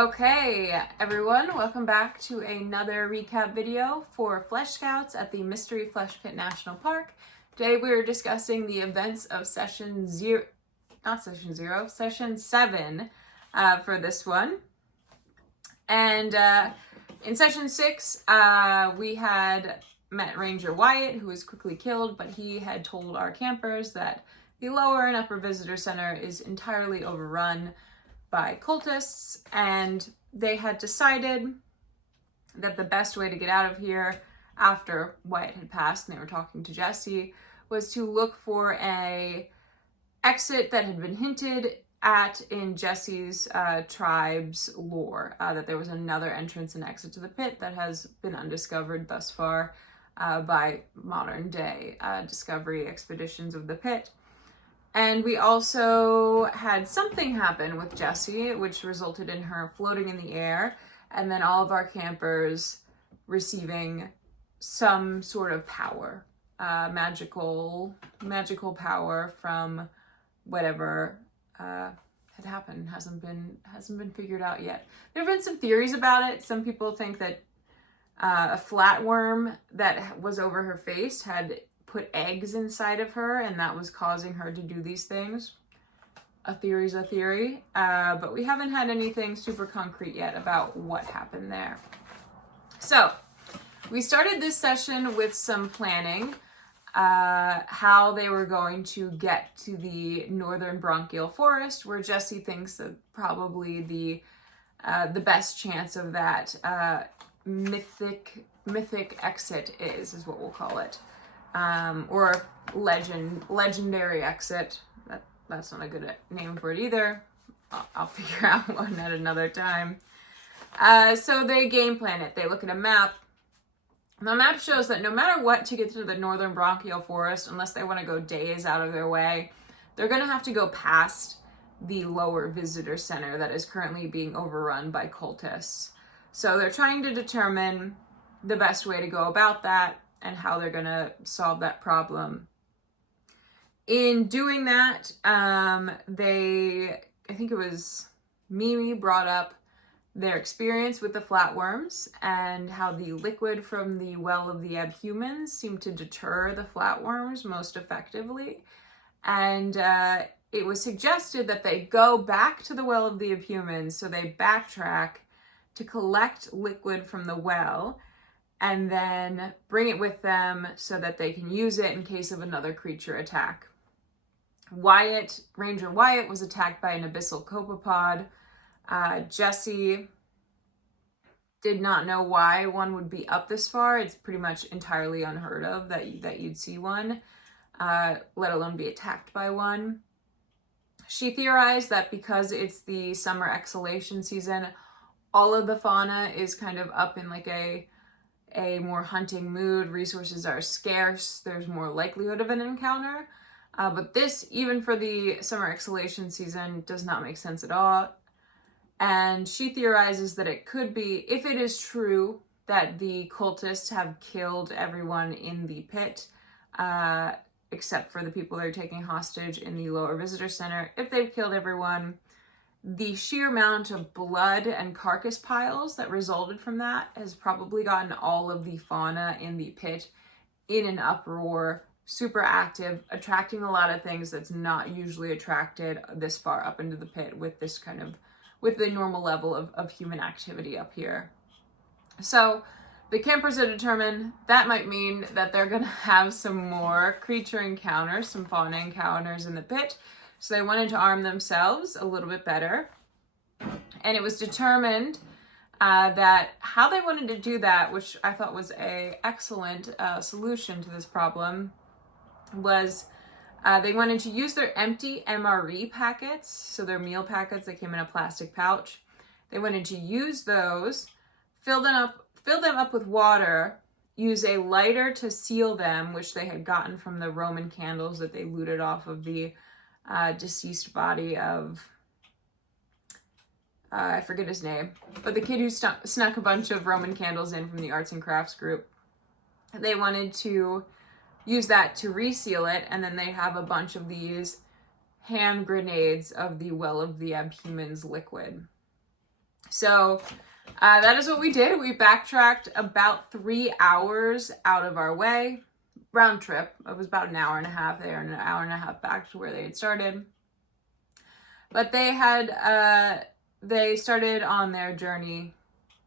Okay, everyone, welcome back to another recap video for Flesh Scouts at the Mystery Flesh Pit National Park. Today we are discussing the events of session 7 for this one. And in session 6, we had met Ranger Wyatt, who was quickly killed, but he had told our campers that the lower and upper visitor center is entirely overrun by cultists, and they had decided that the best way to get out of here after Wyatt had passed and they were talking to Jesse was to look for a exit that had been hinted at in Jesse's tribe's lore, that there was another entrance and exit to the pit that has been undiscovered thus far by modern day discovery expeditions of the pit. And we also had something happen with Jessie, which resulted in her floating in the air, and then all of our campers receiving some sort of power, magical power from whatever had happened. Hasn't been figured out yet. There have been some theories about it. Some people think that a flatworm that was over her face had put eggs inside of her, and that was causing her to do these things. A theory's a theory, but we haven't had anything super concrete yet about what happened there. So, we started this session with some planning, how they were going to get to the northern bronchial forest, where Jesse thinks that probably the best chance of that mythic exit is what we'll call it. Or legendary exit. That's not a good name for it either. I'll figure out one at another time. So they game plan it. They look at a map. The map shows that no matter what to get to the northern bronchial forest, unless they want to go days out of their way, they're going to have to go past the lower visitor center that is currently being overrun by cultists. So they're trying to determine the best way to go about that and how they're going to solve that problem. In doing that, I think it was Mimi brought up their experience with the flatworms and how the liquid from the well of the abhumans seemed to deter the flatworms most effectively. And it was suggested that they go back to the well of the abhumans, so they backtrack to collect liquid from the well and then bring it with them so that they can use it in case of another creature attack. Ranger Wyatt was attacked by an abyssal copepod. Jesse did not know why one would be up this far. It's pretty much entirely unheard of that you'd see one, let alone be attacked by one. She theorized that because it's the summer exhalation season, all of the fauna is kind of up in like a more hunting mood. Resources are scarce. There's more likelihood of an encounter. But this, even for the summer exhalation season, does not make sense at all. And she theorizes that it could be, if it is true that the cultists have killed everyone in the pit, except for the people they're taking hostage in the lower visitor center, if they've killed everyone, the sheer amount of blood and carcass piles that resulted from that has probably gotten all of the fauna in the pit in an uproar, super active, attracting a lot of things that's not usually attracted this far up into the pit with the normal level of human activity up here. So the campers are determined that might mean that they're going to have some more creature encounters, some fauna encounters in the pit. So they wanted to arm themselves a little bit better. And it was determined that how they wanted to do that, which I thought was an excellent solution to this problem, was they wanted to use their empty MRE packets, so their meal packets that came in a plastic pouch. They wanted to use those, fill them up with water, use a lighter to seal them, which they had gotten from the Roman candles that they looted off of the deceased body of, I forget his name, but the kid who snuck a bunch of Roman candles in from the arts and crafts group. They wanted to use that to reseal it, and then they have a bunch of these hand grenades of the well of the abhumans liquid. So that is what we did. We backtracked about 3 hours out of our way. Round trip. It was about an hour and a half there and an hour and a half back to where they had started. But they started on their journey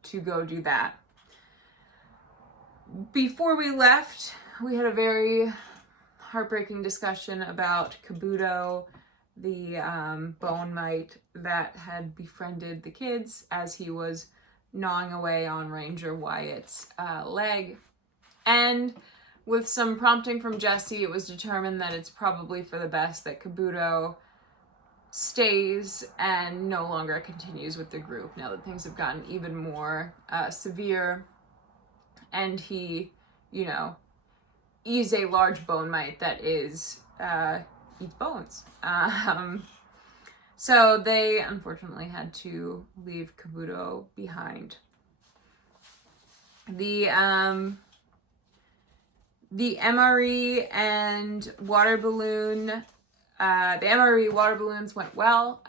to go do that. Before we left, we had a very heartbreaking discussion about Kabuto, the bone mite that had befriended the kids as he was gnawing away on Ranger Wyatt's leg. And with some prompting from Jesse, it was determined that it's probably for the best that Kabuto stays and no longer continues with the group now that things have gotten even more severe. And he, is a large bone mite that eats bones. So they unfortunately had to leave Kabuto behind. The MRE and water balloon, the MRE water balloons went well.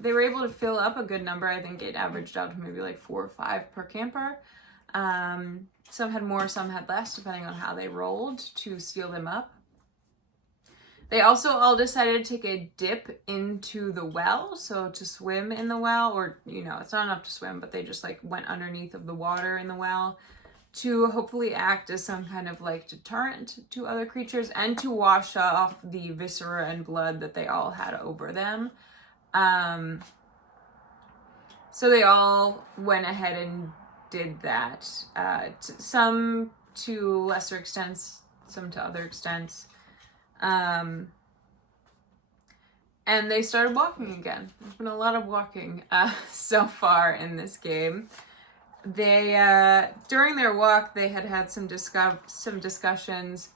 They were able to fill up a good number. I think it averaged out to maybe like 4 or 5 per camper. Some had more, some had less, depending on how they rolled to seal them up. They also all decided to take a dip into the well, so to swim in the well, or, it's not enough to swim, but they just went underneath of the water in the well to hopefully act as some kind of deterrent to other creatures and to wash off the viscera and blood that they all had over them. So they all went ahead and did that. Some to lesser extents, some to other extents. And they started walking again. There's been a lot of walking so far in this game. They during their walk, they had some discussions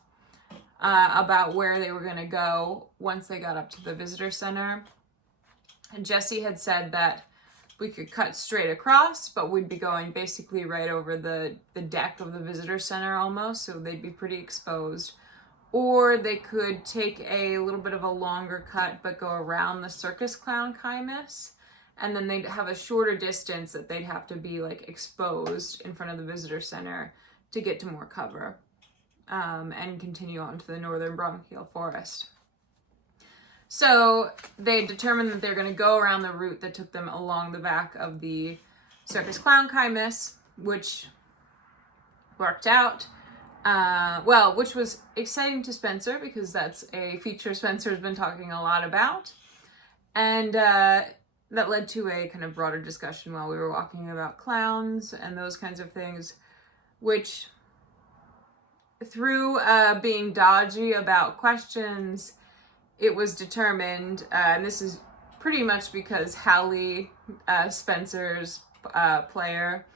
about where they were going to go once they got up to the visitor center. And Jesse had said that we could cut straight across, but we'd be going basically right over the deck of the visitor center almost, so they'd be pretty exposed. Or they could take a little bit of a longer cut, but go around the circus clown chimus, and then they'd have a shorter distance that they'd have to be exposed in front of the visitor center to get to more cover, and continue on to the northern bronchial forest. So they determined that they're going to go around the route that took them along the back of the circus clown chimus, which worked out. Which was exciting to Spencer because that's a feature Spencer's been talking a lot about. And that led to a kind of broader discussion while we were walking about clowns and those kinds of things, which through being dodgy about questions, it was determined, and this is pretty much because Hallie, Spencer's player,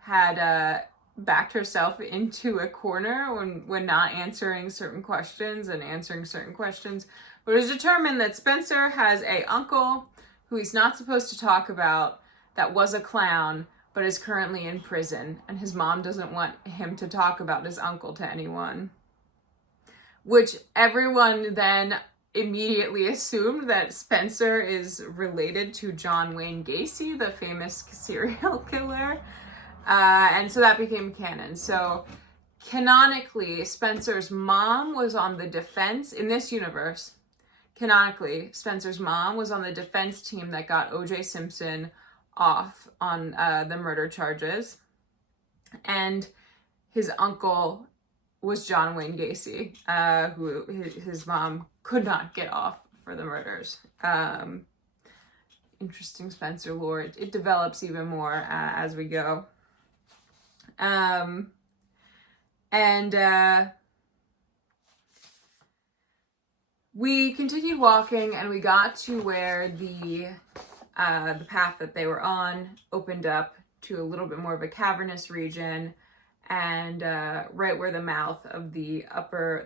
had backed herself into a corner when not answering certain questions and answering certain questions. But it was determined that Spencer has a uncle who he's not supposed to talk about that was a clown but is currently in prison, and his mom doesn't want him to talk about his uncle to anyone. Which everyone then immediately assumed that Spencer is related to John Wayne Gacy, the famous serial killer. And so that became canon. So canonically, Spencer's mom was on the defense in this universe. Canonically, Spencer's mom was on the defense team that got O.J. Simpson off on the murder charges. And his uncle was John Wayne Gacy, who his mom could not get off for the murders. Interesting Spencer lore. It develops even more as we go. We continued walking, and we got to where the path that they were on opened up to a little bit more of a cavernous region, and right where the mouth of the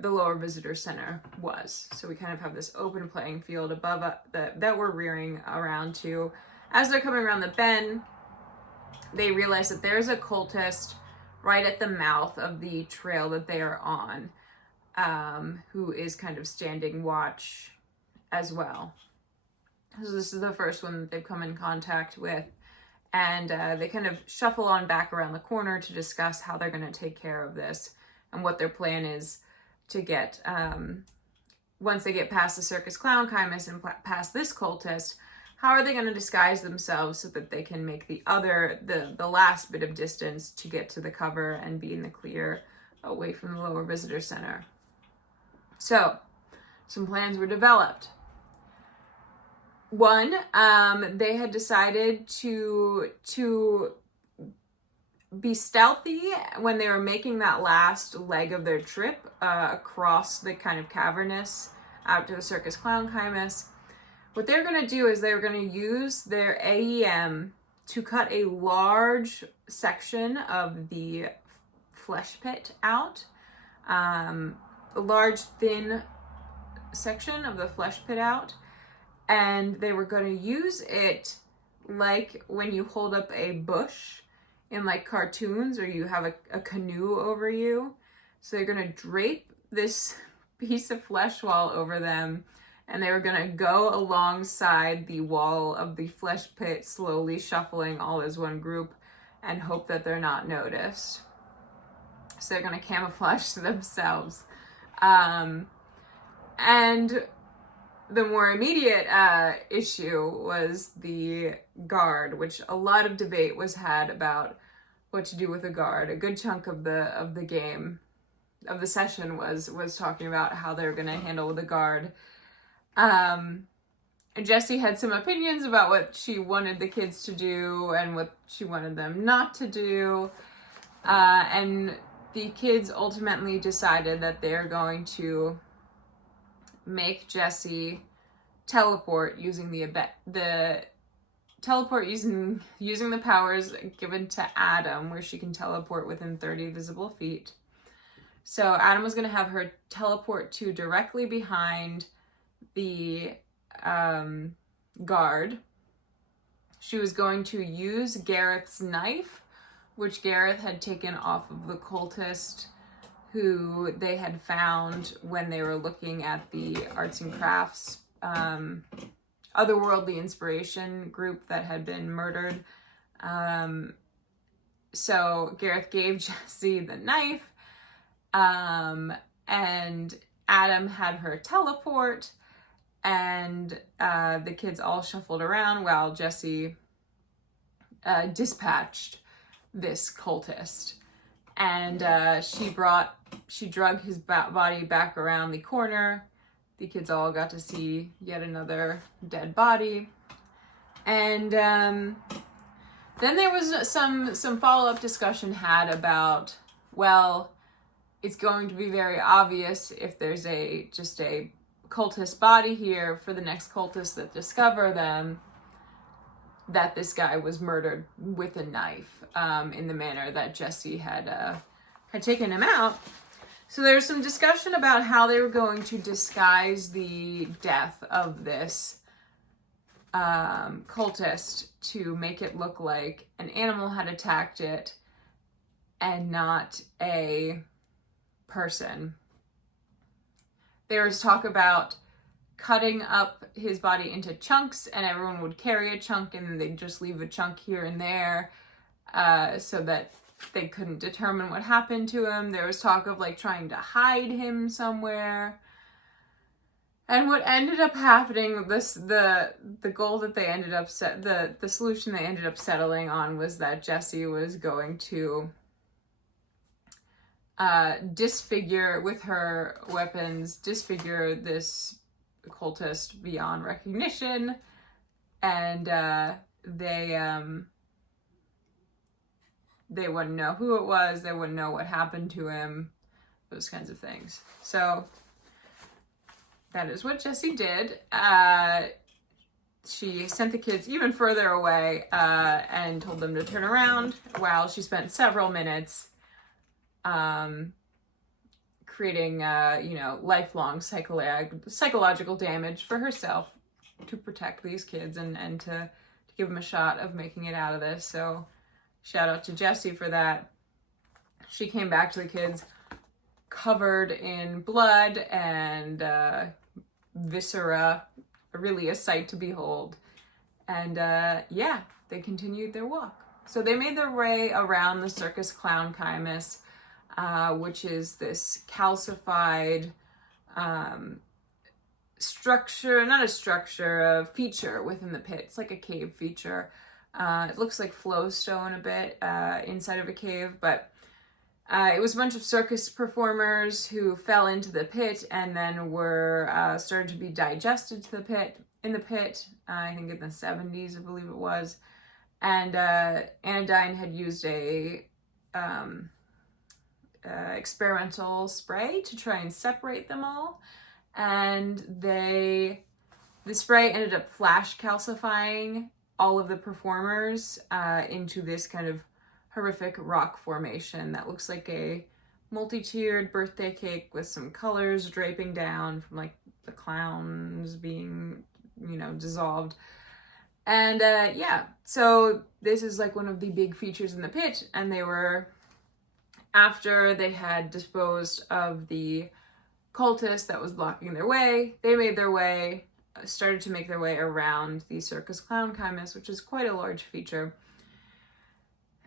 lower visitor center was. So we kind of have this open playing field above that we're rearing around to. As they're coming around the bend, they realize that there's a cultist right at the mouth of the trail that they are on, who is kind of standing watch as well. So this is the first one that they've come in contact with, And they kind of shuffle on back around the corner to discuss how they're going to take care of this and what their plan is to get, once they get past the circus clown chimus and past this cultist, how are they going to disguise themselves so that they can make the last bit of distance to get to the cover and be in the clear away from the lower visitor center. So, some plans were developed. One, they had decided to be stealthy when they were making that last leg of their trip across the kind of cavernous out to the circus clown chimus. What they're going to do is they're going to use their AEM to cut a large section of the flesh pit out, a large thin section of the flesh pit out, and they were going to use it like when you hold up a bush in like cartoons or you have a canoe over you. So they're going to drape this piece of flesh wall over them, and they were going to go alongside the wall of the flesh pit, slowly shuffling all as one group and hope that they're not noticed. So they're going to camouflage themselves. And the more immediate issue was the guard, which a lot of debate was had about what to do with a guard. A good chunk of the game, of the session, was talking about how they were going to handle the guard. Jessie had some opinions about what she wanted the kids to do and what she wanted them not to do. And the kids ultimately decided that they're going to make Jessie teleport using using the powers given to Adam, where she can teleport within 30 visible feet. So Adam was going to have her teleport to directly behind the guard. She was going to use Gareth's knife, which Gareth had taken off of the cultist who they had found when they were looking at the arts and crafts otherworldly inspiration group that had been murdered. So Gareth gave Jessie the knife, and Adam had her teleport, and the kids all shuffled around while Jessie dispatched this cultist. And she drug his body back around the corner. The kids all got to see yet another dead body. And then there was some follow-up discussion had about, well, it's going to be very obvious if there's just a cultist body here for the next cultists that discover them, that this guy was murdered with a knife in the manner that Jessie had taken him out. So there was some discussion about how they were going to disguise the death of this cultist to make it look like an animal had attacked it and not a person. There was talk about cutting up his body into chunks, and everyone would carry a chunk and then they'd just leave a chunk here and there so that they couldn't determine what happened to him. There was talk of like trying to hide him somewhere. And what ended up happening, the goal that they ended up the solution they ended up settling on was that Jessie was going to disfigure with her weapons, disfigure this cultist beyond recognition, and they wouldn't know who it was, they wouldn't know what happened to him, those kinds of things. So that is what Jessie did. She sent the kids even further away and told them to turn around, while she spent several minutes creating lifelong psychological damage for herself to protect these kids and to give them a shot of making it out of this. So shout out to Jessie for that. She came back to the kids covered in blood and viscera, really a sight to behold. And they continued their walk. So they made their way around the circus clown chimus, which is this calcified structure, not a structure, a feature within the pit. It's like a cave feature. It looks like flowstone a bit inside of a cave, but it was a bunch of circus performers who fell into the pit and then were started to be digested to the pit, in the pit, I think in the 70s, I believe it was. And Anodyne had used a experimental spray to try and separate them all. And the spray ended up flash calcifying all of the performers into this kind of horrific rock formation that looks like a multi-tiered birthday cake with some colors draping down from like the clowns being, you know, dissolved. And yeah, so this is like one of the big features in the pit, and they were, after they had disposed of the cultist that was blocking their way, they made their way, started to make their way around the circus clown chimus, which is quite a large feature.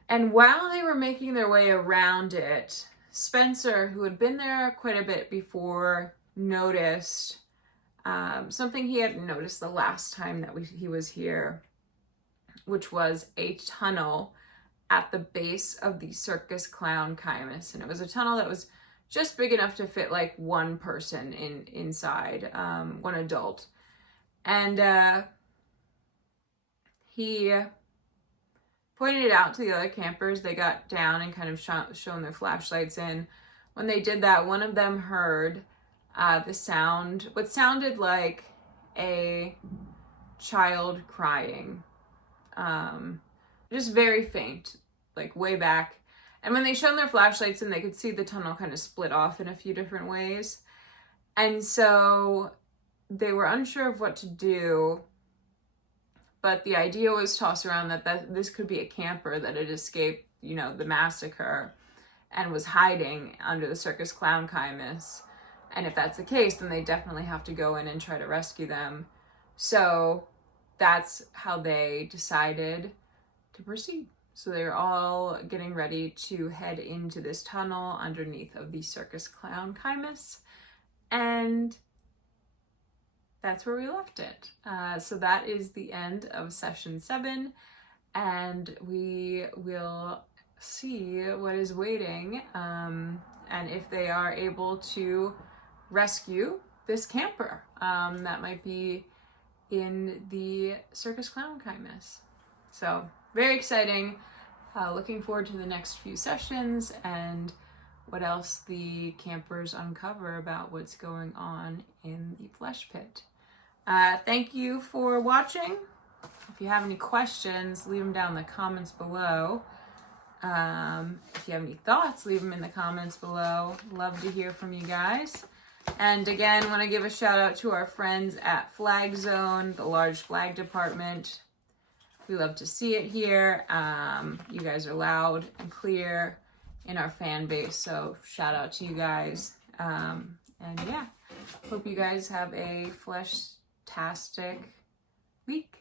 And while they were making their way around it, Spencer, who had been there quite a bit before, noticed something he hadn't noticed the last time that he was here, which was a tunnel at the base of the circus clown chimus. And it was a tunnel that was just big enough to fit like one person inside, one adult. And he pointed it out to the other campers. They got down and kind of shown their flashlights in. When they did that, one of them heard the sound, what sounded like a child crying. Just very faint, like way back. And when they shone their flashlights in, they could see the tunnel kind of split off in a few different ways. And so they were unsure of what to do, but the idea was tossed around that this could be a camper that had escaped, you know, the massacre and was hiding under the circus clown chimus. And if that's the case, then they definitely have to go in and try to rescue them. So that's how they decided to proceed. So they're all getting ready to head into this tunnel underneath of the circus clown chimus. And that's where we left it. So that is the end of session 7. And we will see what is waiting. And if they are able to rescue this camper that might be in the circus clown chimus. So very exciting. Looking forward to the next few sessions and what else the campers uncover about what's going on in the flesh pit. Thank you for watching. If you have any questions, leave them down in the comments below. If you have any thoughts, leave them in the comments below. Love to hear from you guys. And again, I want to give a shout out to our friends at Flag Zone, the large flag department. We love to see it here. You guys are loud and clear in our fan base, so shout out to you guys. And yeah, hope you guys have a flesh-tastic week.